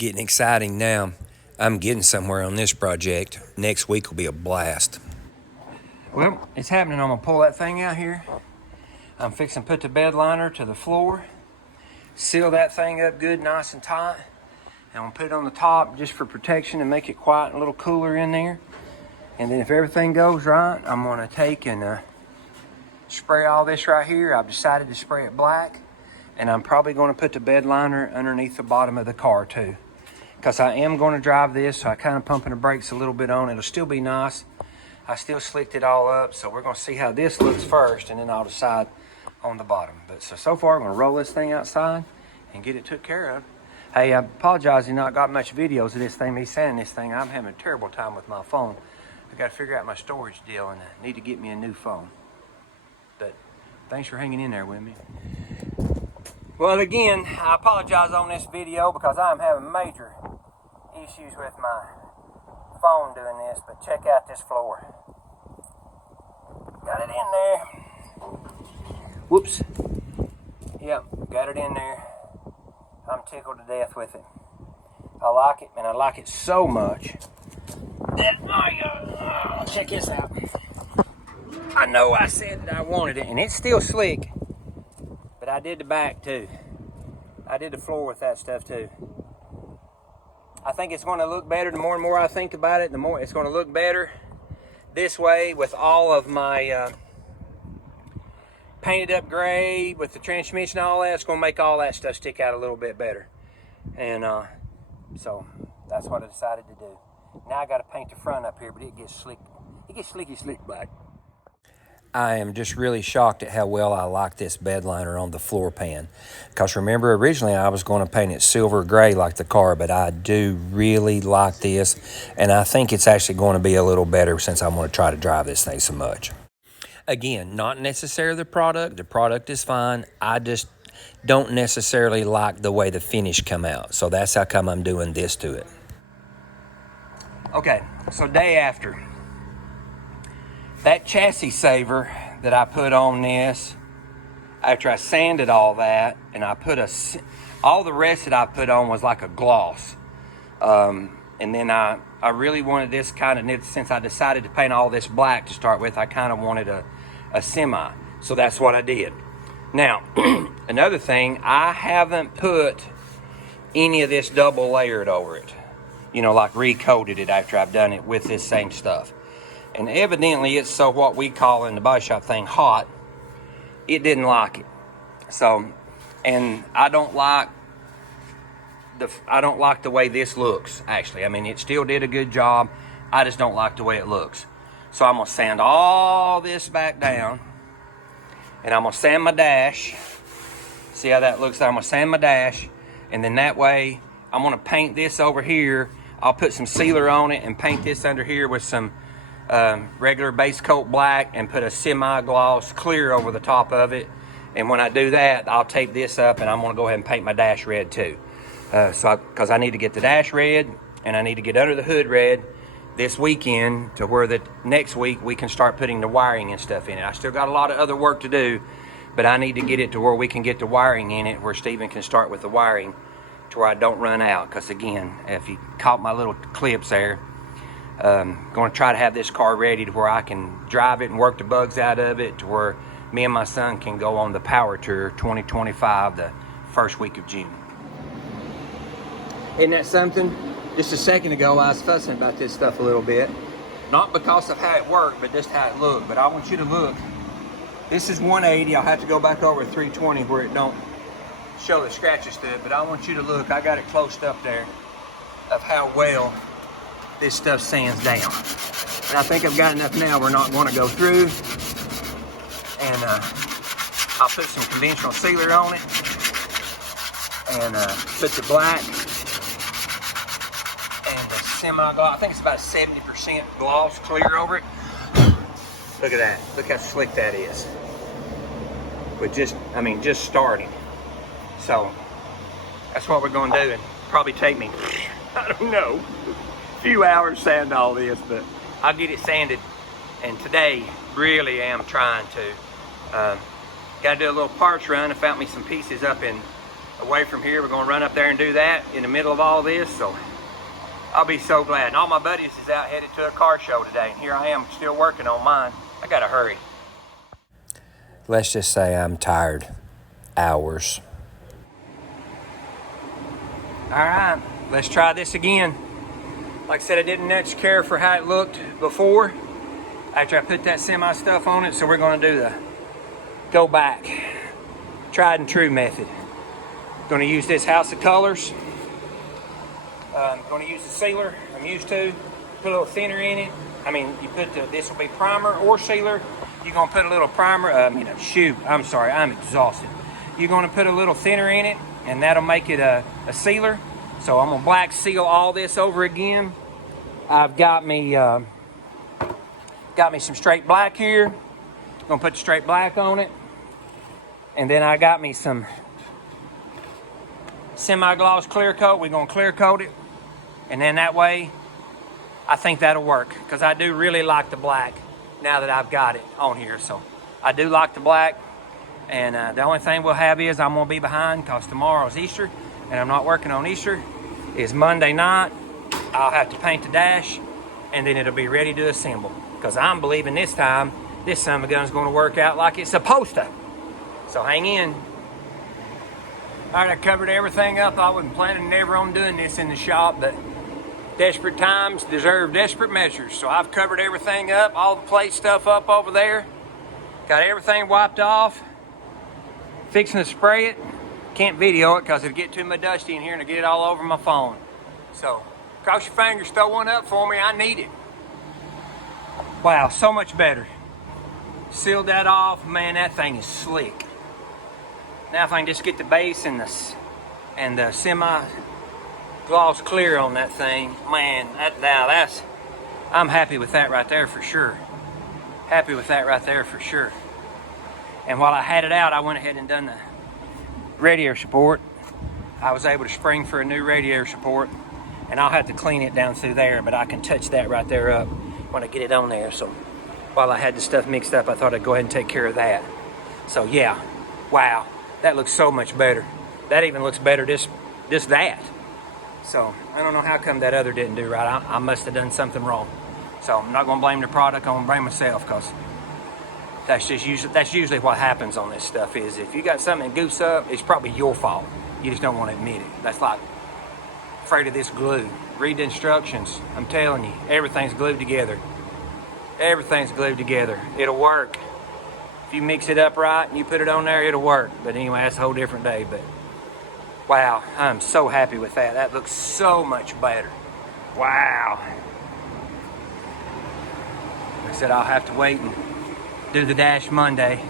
Getting exciting now. I'm getting somewhere on this project. Next week will be a blast. Well, it's happening. I'm gonna pull that thing out here. I'm fixing to put the bed liner to the floor, seal that thing up good, nice and tight. And I'm gonna put it on the top just for protection and make it quiet and a little cooler in there. And then if everything goes right, I'm gonna take and spray all this right here. I've decided to spray it black. And I'm probably gonna put the bed liner underneath the bottom of the car too, because I am going to drive this, so I kind of pumping the brakes a little bit on. It'll still be nice. I still slicked it all up, so we're going to see how this looks first, and then I'll decide on the bottom. But so far, I'm going to roll this thing outside and get it took care of. Hey, I apologize you not got much videos of this thing, me sanding this thing. I'm having a terrible time with my phone. I got to figure out my storage deal, and I need to get me a new phone. But thanks for hanging in there with me. Well, again, I apologize on this video because I'm having major issues with my phone doing this, but check out this floor. Got it in there. Whoops. Yep, got it in there. I'm tickled to death with it. I like it, and I like it so much that, check this out. I know I said that I wanted it, and it's still slick. But I did the back too. I did the floor with that stuff too. I think it's going to look better. The more and more I think about it, the more it's going to look better this way with all of my painted up gray with the transmission and all that. It's going to make all that stuff stick out a little bit better. And so that's what I decided to do. Now I got to paint the front up here, but it gets slick. It gets slicky slick black. I am just really shocked at how well I like this bed liner on the floor pan. Because remember, originally I was going to paint it silver gray like the car, but I do really like this. And I think it's actually going to be a little better since I'm going to try to drive this thing so much. Again, not necessarily the product. The product is fine. I just don't necessarily like the way the finish come out. So that's how come I'm doing this to it. Okay, so day after. That chassis saver that I put on this, after I sanded all that, and I put all the rest that I put on was like a gloss. And then I really wanted this kind of, since I decided to paint all this black to start with, I kind of wanted a semi. So that's what I did. Now, another thing, I haven't put any of this double layered over it. You know, like recoated it after I've done it with this same stuff. And evidently it's so what we call in the body shop thing hot. It didn't like it. So, and I don't like the way this looks, actually. I mean, it still did a good job. I just don't like the way it looks. So I'm gonna sand all this back down, and I'm gonna sand my dash. See how that looks? I'm gonna sand my dash, and then that way I'm gonna paint this over here. I'll put some sealer on it and paint this under here with some regular base coat black and put a semi-gloss clear over the top of it. And when I do that, I'll tape this up, and I'm gonna go ahead and paint my dash red too. Because I need to get the dash red, and I need to get under the hood red this weekend to where that next week we can start putting the wiring and stuff in it. I still got a lot of other work to do, but I need to get it to where we can get the wiring in it, where Steven can start with the wiring to where I don't run out. Because again, if you caught my little clips there, going to try to have this car ready to where I can drive it and work the bugs out of it, to where me and my son can go on the Power Tour 2025 the first week of June. Isn't that something? Just a second ago I was fussing about this stuff a little bit. Not because of how it worked, but just how it looked. But I want you to look. This is 180. I'll have to go back over 320 where it don't show the scratches to it. But I want you to look. I got it closed up there of how well this stuff sands down. And I think I've got enough now we're not going to go through. And I'll put some conventional sealer on it. And put the black and the semi-gloss. I think it's about 70% gloss clear over it. Look at that. Look how slick that is. With just starting. So that's what we're going to do. And probably take me, I don't know, a few hours sand all this, but I'll get it sanded. And today, really am trying to. Got to do a little parts run. I found me some pieces up in away from here. We're gonna run up there and do that in the middle of all this. So I'll be so glad. And all my buddies is out headed to a car show today. And here I am still working on mine. I gotta hurry. Let's just say I'm tired. Hours. All right, let's try this again. Like I said, I didn't much care for how it looked before after I put that semi stuff on it. So we're gonna do the go back, tried and true method. Gonna use this House of Colors. Gonna use the sealer I'm used to. Put a little thinner in it. I mean, you put this will be primer or sealer. You're gonna put a little primer. I'm sorry, I'm exhausted. You're gonna put a little thinner in it, and that'll make it a sealer. So I'm gonna black seal all this over again. I've got me some straight black here. Gonna put the straight black on it, and then I got me some semi-gloss clear coat. We're gonna clear coat it, and then that way I think that'll work, because I do really like the black now that I've got it on here. So I do like the black, and the only thing we'll have is I'm gonna be behind because tomorrow's Easter and I'm not working on Easter. Is Monday night. I'll have to paint the dash, and then it'll be ready to assemble, because I'm believing this time this son of a gun's gonna work out like it's supposed to. So hang in. All right, I covered everything up. I wasn't planning never on doing this in the shop, but desperate times deserve desperate measures. So I've covered everything up, all the plate stuff up over there. Got everything wiped off. Fixing to spray it. Can't video it because it'll get too much dusty in here and it'll get it all over my phone. So cross your fingers, throw one up for me. I need it. Wow, so much better. Sealed that off. Man, that thing is slick. Now if I can just get the base and the semi gloss clear on that thing, man, I'm happy with that right there for sure. Happy with that right there for sure. And while I had it out, I went ahead and done the radiator support. I was able to spring for a new radiator support, and I'll have to clean it down through there, but I can touch that right there up when I get it on there. So while I had the stuff mixed up, I thought I'd go ahead and take care of that. So yeah, wow, that looks so much better. That even looks better just that. So I don't know how come that other didn't do right. I must have done something wrong. So I'm not gonna blame the product, I'm gonna blame myself, because that's usually what happens on this stuff. Is if you got something that goofs up, it's probably your fault. You just don't want to admit it. That's like afraid of this glue. Read the instructions. I'm telling you, everything's glued together. Everything's glued together. It'll work. If you mix it up right and you put it on there, it'll work. But anyway, that's a whole different day. But wow, I'm so happy with that. That looks so much better. Wow. Like I said, I'll have to wait and do the dash Monday,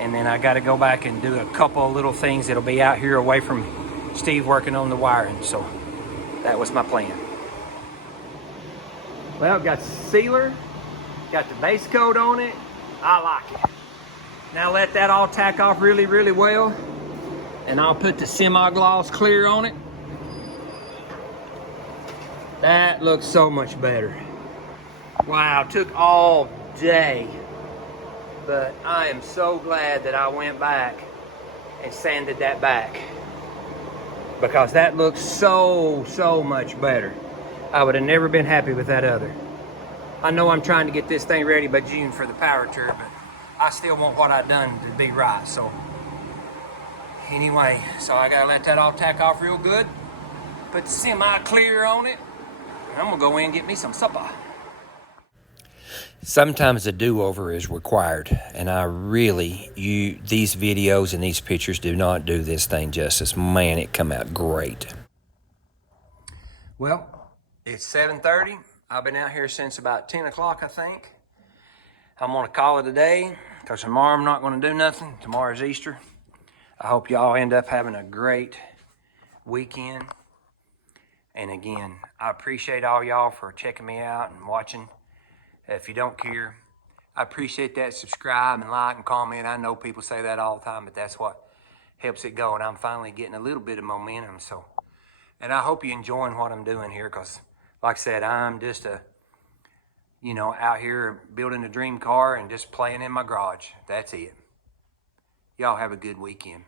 and then I got to go back and do a couple of little things that'll be out here away from Steve working on the wiring. So that was my plan. Well, got the sealer, got the base coat on it. I like it. Now let that all tack off really, really well, and I'll put the semi-gloss clear on it. That looks so much better. Wow, took all day. But I am so glad that I went back and sanded that back, because that looks so much better. I would have never been happy with that other. I know I'm trying to get this thing ready by June for the power tour, but I still want what I've done to be right. So anyway, so I gotta let that all tack off real good, put the semi-clear on it, and I'm gonna go in and get me some supper. Sometimes a do-over is required, and these videos and these pictures do not do this thing justice. Man, it come out great. Well, it's 7:30. I've been out here since about 10 o'clock, I think. I'm gonna call it a day, because tomorrow I'm not gonna do nothing. Tomorrow's Easter. I hope y'all end up having a great weekend. And again, I appreciate all y'all for checking me out and watching. If you don't care, I appreciate that. Subscribe and like and comment. I know people say that all the time, but that's what helps it go. And I'm finally getting a little bit of momentum. So, and I hope you're enjoying what I'm doing here, because like I said, I'm just out here building a dream car and just playing in my garage. That's it. Y'all have a good weekend.